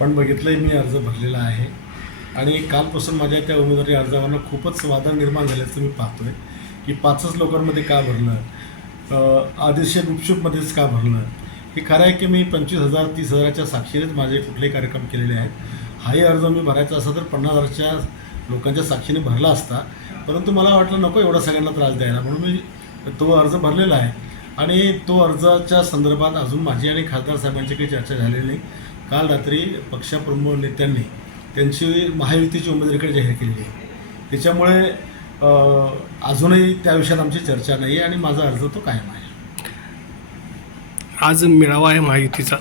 आपण आहे मी अर्ज भरलेला आहे आणि कालपासून माझ्या त्या उमेदवारी अर्जावरनं खूपच वादन निर्माण झाल्याचं मी पाहतो आहे की पाचच लोकांमध्ये का भरलं आदर्श गुपशुपमध्येच का भरलं हे खरं आहे की मी पंचवीस हजार तीस हजाराच्या साक्षीनेच माझे कुठले कार्यक्रम केलेले आहेत हाही अर्ज मी भरायचा असा तर पन्नास हजारच्या लोकांच्या साक्षीने भरला असता परंतु मला वाटलं नको एवढा सगळ्यांना त्रास द्यायला म्हणून मी तो अर्ज भरलेला आहे आणि तो अर्जाच्या संदर्भात अजून माझी आणि खासदार साहेबांची काही चर्चा झालेली नाही काल रात्री पक्षाप्रमुख नेत्यांनी त्यांची महायुतीची उमेदवारीकडे जाहीर केली आहे त्याच्यामुळे अजूनही त्या विषयात आमची चर्चा नाही आहे आणि माझा अर्ज तो कायम आहे आज मेळावा आहे महायुतीचा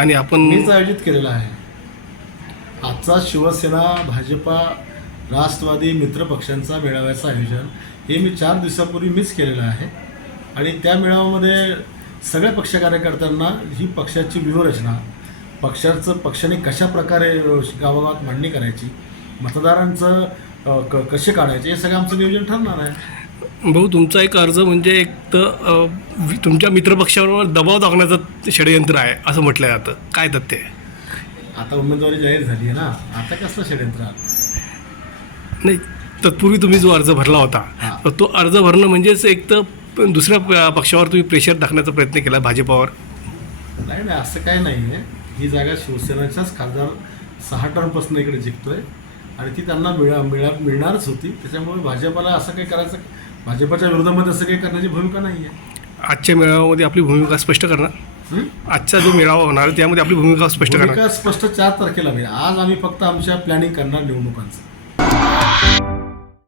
आणि आपण मीच आयोजित केलेला आहे आजचा शिवसेना भाजपा राष्ट्रवादी मित्र पक्षांचा मेळाव्याचं आयोजन हे मी चार दिवसापूर्वी मीच केलेलं आहे आणि त्या मेळाव्यामध्ये सगळ्या पक्ष कार्यकर्त्यांना ही पक्षाची व्यूहरचना पक्षाचं पक्षाने कशा प्रकारे गावागावात मांडणी करायची मतदारांचं क कसे काढायचे हे सगळं आमचं नियोजन ठरणार आहे भाऊ तुमचा एक अर्ज म्हणजे एक तर तुमच्या मित्रपक्षावर दबाव दाखवण्याचं षडयंत्र आहे असं म्हटलं जातं काय तथ्य आता उमेदवारी जाहीर झाली आहे ना आता कसलं षडयंत्र नाही तत्पूर्वी तुम्ही जो अर्ज भरला होता तो अर्ज भरणं म्हणजेच एक तर दुसऱ्या पक्षावर तुम्ही प्रेशर टाकण्याचा प्रयत्न केला भाजपावर नाही नाही असं काय नाही आहे ही जागा शिवसेनेच्याच खासदार सहा टर्मपासून इकडे जिंकतो आहे आणि ती त्यांना मिळा मिळा मिळणारच होती त्याच्यामुळे भाजपाला असं काही करायचं भाजपाच्या विरोधामध्ये असं काही करण्याची भूमिका नाही आहे आजच्या मेळाव्यामध्ये आपली भूमिका स्पष्ट करणार आजचा जो मेळावा होणार त्यामध्ये आपली भूमिका स्पष्ट करणार स्पष्ट चार तारखेला म्हणजे आज आम्ही फक्त आमच्या प्लॅनिंग करणार निवडणुकांचं